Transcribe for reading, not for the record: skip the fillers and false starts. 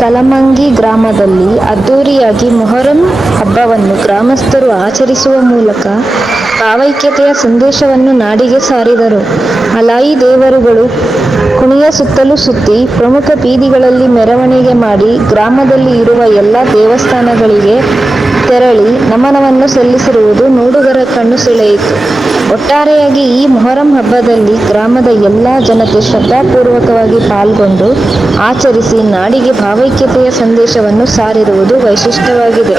ಕಲಮಂಗಿ ಗ್ರಾಮದಲ್ಲಿ ಅದ್ದೂರಿಯಾಗಿ ಮೊಹರಂ ಹಬ್ಬವನ್ನು ಗ್ರಾಮಸ್ಥರು ಆಚರಿಸುವ ಮೂಲಕ ಭಾವೈಕ್ಯತೆಯ ಸಂದೇಶವನ್ನು ನಾಡಿಗೆ ಸಾರಿದರು. ಅಲಾಯಿ ದೇವರುಗಳು ಕುಣಿಯ ಸುತ್ತಲೂ ಸುತ್ತಿ ಪ್ರಮುಖ ಬೀದಿಗಳಲ್ಲಿ ಮೆರವಣಿಗೆ ಮಾಡಿ ಗ್ರಾಮದಲ್ಲಿ ಇರುವ ಎಲ್ಲ ದೇವಸ್ಥಾನಗಳಿಗೆ ತೆರಳಿ ನಮನವನ್ನು ಸಲ್ಲಿಸಿರುವುದು ನೋಡುಗರ ಕಣ್ಣು ಸೆಳೆಯಿತು. ಒಟ್ಟಾರೆಯಾಗಿ ಈ ಮೊಹರಂ ಹಬ್ಬದಲ್ಲಿ ಗ್ರಾಮದ ಎಲ್ಲ ಜನತೆ ಶ್ರದ್ಧಾಪೂರ್ವಕವಾಗಿ ಪಾಲ್ಗೊಂಡು ಆಚರಿಸಿ ನಾಡಿಗೆ ಭಾವೈಕ್ಯತೆಯ ಸಂದೇಶವನ್ನು ಸಾರಿರುವುದು ವೈಶಿಷ್ಟ್ಯವಾಗಿದೆ.